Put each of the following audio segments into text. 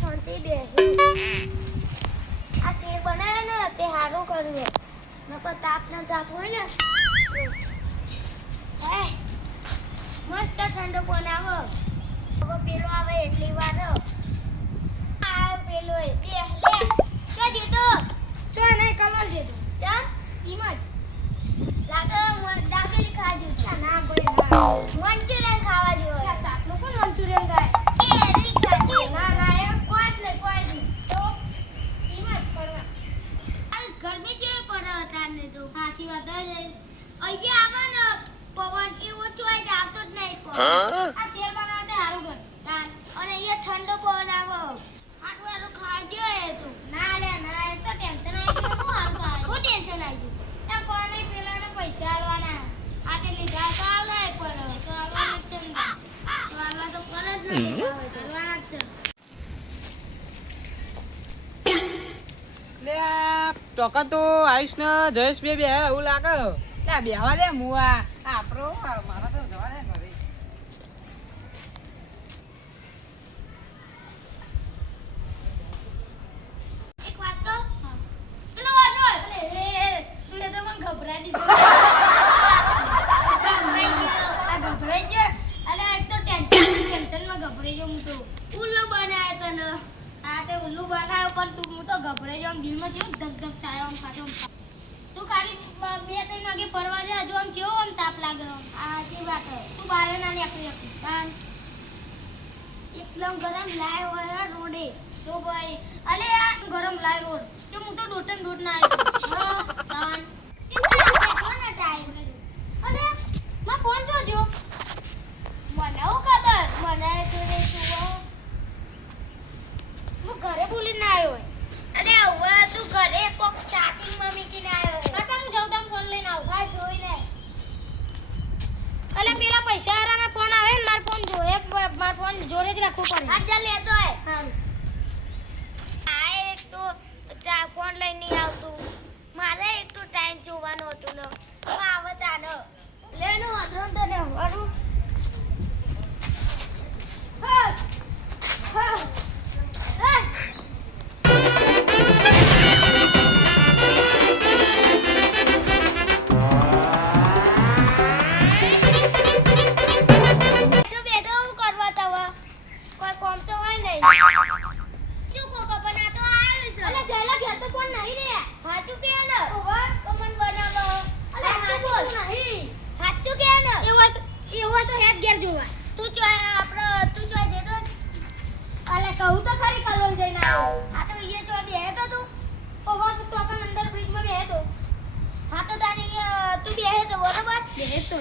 શાંતિ દે આ શેર બનાવે ને તે સારું કર્યું નકર તાપ હોય ને હે મસ્ત ઠંડો પણ આવો હવે પેલો આવે એટલી વાર આ પેલો બે લે ચો દીધો ચો નહીં કલર દીધો ચા કિંમત લાગે દાબેલી ખાજો ના ભાઈ ના મંચુરિયન ખાવા જેવો તાપનો કોણ મંચુરિયન ખાય કેરી ખાતી ના એ કોઈ નહીં તો કિંમત કરવા આ ગરમી જેવી પડે તારને તો સાચી વાત છે અહીંયા આવે ને પવન એવો ચોય જ આવતો જ નહીં પણ આ શેર બનાવતે સારું કર તાર અને અહીંયા ઠંડો પવન આવો આટલું ખાજો એ તું ના લે ના એ તો ટેન્શન આવી ગયું હું સારું ખાય હું ટેન્શન આવી ગયું એમ કોને પેલાને પૈસા આલવાના આટલી લીધા તો આલે પણ તો આલવાના જ છે ને તો આલવા તો પર જ નહીં આલવાના જ છે લે ટોકા તો આયુષ ને જયેશ બે એવું લાગે લે બેહવા દે મુઆ આપણો મારા તો જવા દે ઘરે એક વાત તો પેલો વાજો અરે તું તો મને ઘબરાઈ દીધો ઘબરાઈ ગયો અલે એક તો ટેન્શન માં ઘબરાઈ ગયો હું તો ઉલ્લુ બનાવ્યો તને હા તે ઉલ્લુ બનાવ્યો પણ તું હું તો ઘબરાઈ ગયો દિલમાં જેવું ધક ધક થાય આમ ખાતો તું ખાલી 2-3 વાગે ફરવા જા જો આમ કેવો આમ તાપ લાગે આ જે વાત તું બારે ના નીકળી પણ એકદમ ગરમ લાય હોય રોડે તો ભાઈ અલે આ ગરમ લાય રોડ કે હું તો ડોટન ડોટ ના આવ્યો હા સાન કોણ ટાઈમ અલે માં ફોન જોજો મને હું ખબર મને જોડે સુવો હું ઘરે ભૂલી ના આવ્યો અરે હવે તું ઘરે કોક ચાચી મમ્મી કી ના આવ્યો કાકા હું જાઉં તમ ફોન લઈને આવ હા જોઈ લે અલે પેલા પૈસા વાળાના ફોન આવે ને માર ફોન જો એક માર ફોન જોડે જ રાખવું પડે હા ચાલ લેતો આય હા આ એક તો ફોન લઈને નહીં આવતું મારે એક તો ટાઈમ જોવાનો હતો ને હવે આવે તાનો લેનો અધરો તો ને વાળું હા હા હા કહું તો ખરી કલોલ જઈને આવ્યો આ તો ઈએ જો બેહે તો તું ઓવા તો આપણ અંદર ફ્રીજ માં બેહે તો હા તો તાને તું બેહે તો બરોબર બેહે તો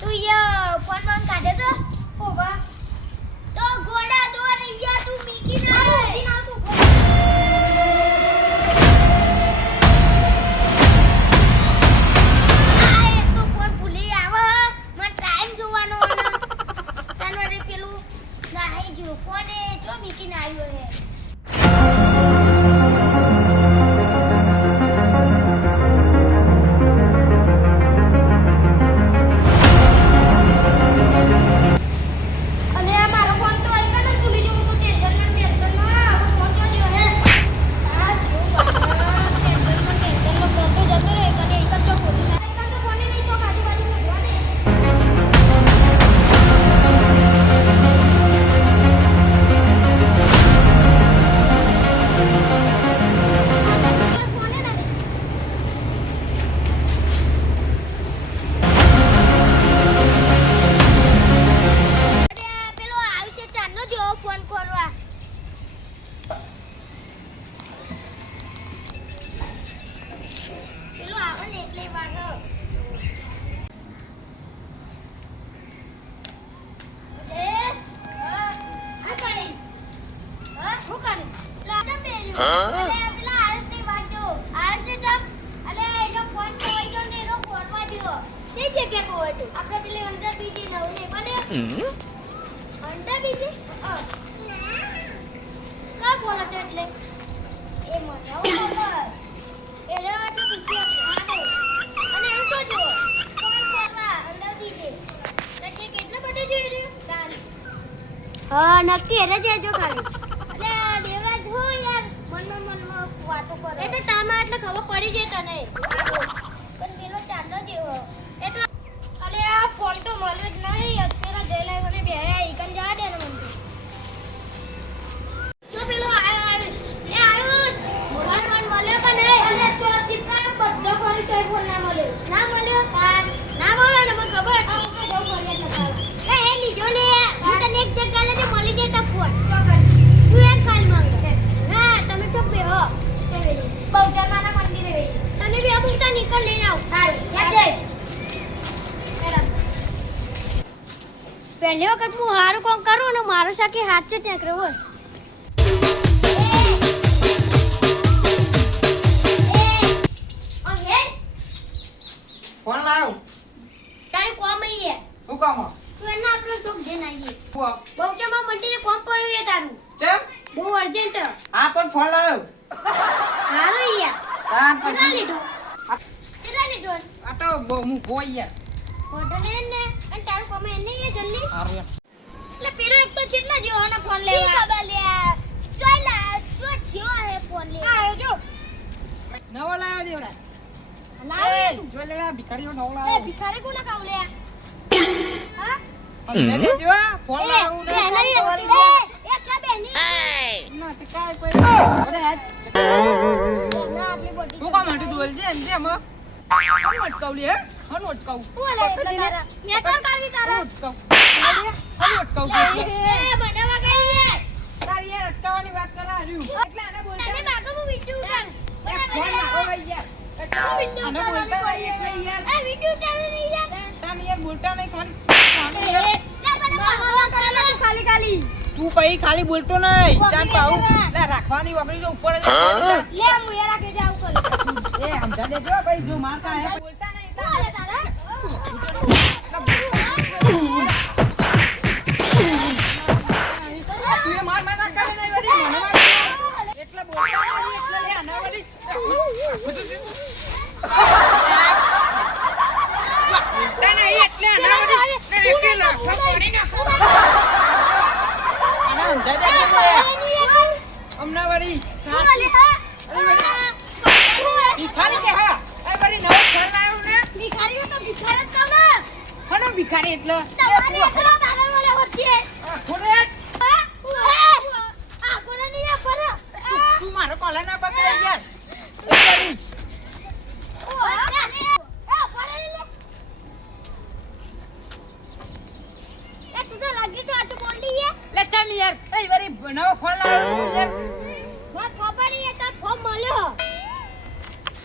તું ઈએ ફોન માં કાઢે તો ઓવા તો ઘોડા દોર ઈએ તું મીકી ના આવી ના તું આ એક તો ફોન ભૂલી આવે મને ટાઈમ જોવાનો તાનવારે પેલું નાહી જો કોને જો મીકી ના આવ્યો હે અંડા બીજી કા બોલ હતો એટલે એ મને ખબર એને વાતો પૂછી અને એમ તો જો ફોન કરવા અંડા બીજી એટલે કેટલા બટે જોઈ રહ્યો હા નક્કી એને જ જો ખાલી એટલે પર એ તો ટાઈમ એટલે ખબર પડી જાય તને પણ પેલો ચાંદો જેવો એટલે અલે આ ફોન તો મળે જ નહીં અત્યારે જઈ લાઈ મને બે ઈકન જા દે ને મને જો પેલો આયુષ એ આયુષ મોબાઈલ ફોન મળ્યો કે નહીં અલે ચો ચિત્તા બધો ફરી તોય ફોન ના મળ્યો ના મળ્યો ના મળ્યો ને મને ખબર હતી કે જવું ફરિયાદ લગાવવા એ લીજો લે હું તને એક જગ્યાએ જે મળી જાય તો ફોન તું એક ખાલી માંગે ના તમે તો બે હો બહુચરમાના મંદિરે વે તમે બી અમુક ટા નીકળ લઈને આવ હાલ યાદ જઈ પહેલી વખત હું હારું કોમ કરું ને મારો સાકી હાથ છે ટેકરો હોય ફોન લાવ તારે કોમ આઈએ હું કામ તું એના આપણો ચોક દે નાઈએ હું બહુચરમા મંદિરે કોમ પડ્યું એ તારું કેમ બહુ અર્જન્ટ આ પણ ફોન લાવ હારું યાર તાર કેટલા પછી લીધું કેટલા લીધું આ તો હું બોય યાર ફોટો ને અને તારું કોમ એને એ જલ્દી સારું યાર એટલે પેલો એક તો કેટલા જેવો આના ફોન લેવા ખબર લે ચાલા તો જેવો હે ફોન લેવા આયો જો નવો લાવ્યો દેવડા લાવે જો લે ભિખારીઓ નવો એ લાવ્યો ભિખારી કોના કામ લે હા પણ લે જો ફોન લાવું ને એ ચા બેની ના ટીકાય પડી અરે હેડ ના આટલી બધી હું કામ હાટું દોલ દે ને એમ હન અટકાવલી હે હન અટકાવ હું લે એટલે તારા મેટર કરવી તારા અટકાવ હન અટકાવ એ બનાવા ગઈ તારી યાર અટકાવવાની વાત કરા રહ્યું એટલે આને બોલતા તને માગો હું વિડિયો ઉતાર ફોન લાવો ભાઈ યાર આને બોલતા નહીં એટલે યાર એ વિડિયો ઉતાર નહીં યાર તાને યાર બોલતા નહીં ખાલી ખાલી ખાલી તું પછી ખાલી બોલતો નહીં તાન પાઉ લે રાખવાની વાપરી જો ઉપર લે હું એ રાખે જાવ કર એ સમજા દેજો ભાઈ જો મારતા હે બોલતા નહીં હું લે તારા તું એ માર ના કરે નહીં વળી મને માર એટલે બોલતા નહીં એટલે લે આના વળી બોલતા નહીં એટલે આના વળી એટલે લાખો પડી નાખો આના સમજા દેજો અમના વળી ભિખારી કે હા એ વળી નવો ફોન લાવ્યો ને ભિખારી તો ભિખારી જ કામ હનો ભિખારી એટલે તમારે એકલા તારે વાલે હોતી ખોરે આ કોને નહીં આ પર તું મારો કોલા ના પકડે યાર એ વળી લે ચમ યાર એ વળી નવો ફોન લાવ્યો યાર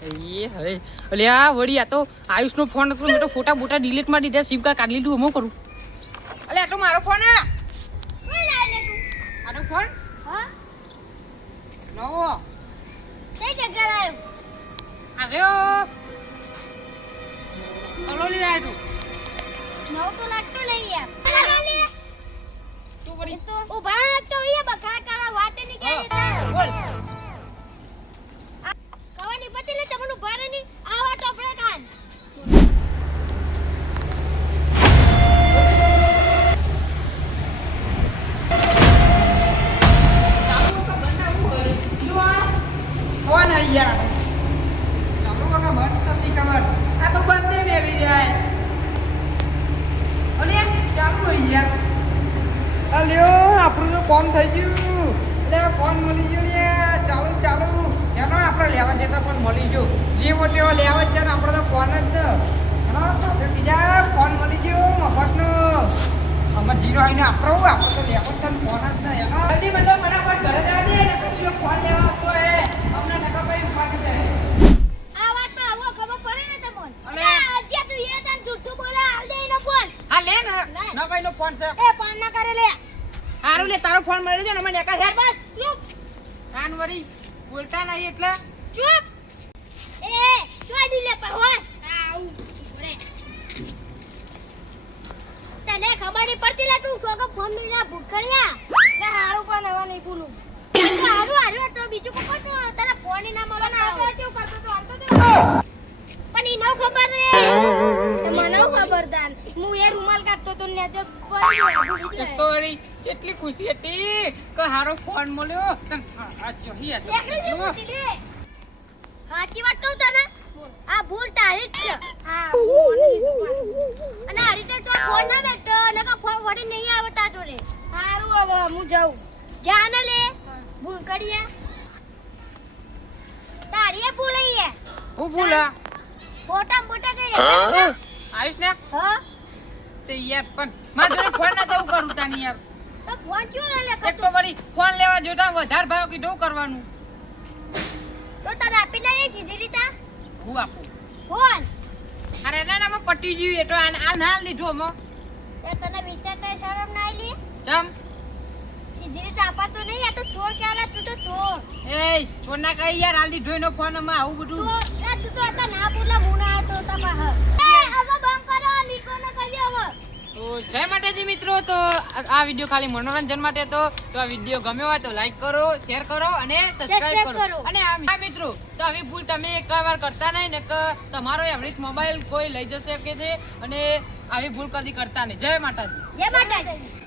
એ હવે અલે આ વળી આ તો આયુષ નો ફોન હતો મેં તો ફોટા બોટા ડિલીટ મારી દીધા સિમ કાર્ડ કાઢી લીધું હું કરું અલે આ તો મારો ફોન હે આનો ફોન નવો આવ્યો ચલો લે આ તું તું વળી બોલ ફોન હે યાર ચાલુ વગર બંધ સસી ખબર આ તો બંધ મેલી જાય અલે ચાલુ હે યાર અલ્યો આપણું તો કોમ થઈ ગયું લે ફોન મળી ગયો લે ચાલુ ચાલુ એનો આપણે લેવા જતા પણ મળી ગયો જે વોટ લેવા લેવા જ છે ને આપણે તો ફોન જ ને હા બીજા ફોન મળી ગયો મફતનો આમાં જીરો આવીને આપણો આપણે તો લેવો જ છે ને ફોન જ ને એનો જલ્દી બધો ફટાફટ ઘરે જવા દે ને પછી ફોન લેવા આવતો હે અમને ટકા ભાઈ ફાટી જાય હા લે ને ના ભાઈ નો ફોન છે હારું લે તારો ફોન મળી ગયો ને મને એકા હેડ બસ ચૂપ કાન વળી બોલતા નહીં એટલે તને ખબર નહીં પડતી લે તું છોકરો ફોન મિલા ભૂખડ્યા લે હારું પણ નવા નહીં બોલું હારું હારું તો બીજું કોણ તો તને ફોન ના મળે ના આ કેવું કરતો તો આમ તો પણ ઈ નો ખબર રે તે મને ખબર તાન હું એ રૂમાલ કાઢતો તો ને તો તો વળી કેટલી ખુશી હતી કે હારો ફોન મળ્યો આ ચોહી એકલી ખુશી લે સાચી વાત કહું તને આ ભૂલ તારી જ છે હા હું મને લીધું પણ અને આ રીતે તો ફોન ના બેઠો નકા ફોન વળી નહીં આવતા તો રે સારું હવે હું જાઉં જા ને લે ભૂલ કરીએ તારી એ ભૂલ હે હું ભૂલા ફોટા મોટા થઈ રહ્યા આવીશ ને હા તે યાર પણ મારે જોડે ફોન ના તો કરું તાની યાર તો ફોન ક્यों ના લે એક તો વળી ફોન લેવા જોતા વધારે ભાવ કીધું કરવાનું તો તારે આપી લઈએ કીધી રીતા હું આપું ફોન અરે ના ના માં પટી ગયું એ તો આ ના લીધું અમો એ તને વિચારતા શરમ ના આલી ચમ કીધી રીતા આપાતો નહીં આ તો ચોર ક્યારે તું તો ચોર એ છોના કઈ યાર આ લીધું એનો ફોન માં આવું બધું ચોર ના તું તો હતા ના બોલા મુના હતો તમાર એ હવે બંધ કરો નીકો ન કરજો હવે તો જય માતાજી મિત્રો તો આ વિડિયો ખાલી મનોરંજન માટે હતો તો આ વિડિયો ગમ્યો હોય તો લાઈક કરો શેર કરો અને સબસ્ક્રાઇબ કરો અને આ મિત્રો તો આવી ભૂલ તમે એકવાર કરતા નહીં ને કે તમારો એવરેજ મોબાઈલ કોઈ લઈ જશે કે છે અને આવી ભૂલ કદી કરતા નહીં જય માતાજી જય માતાજી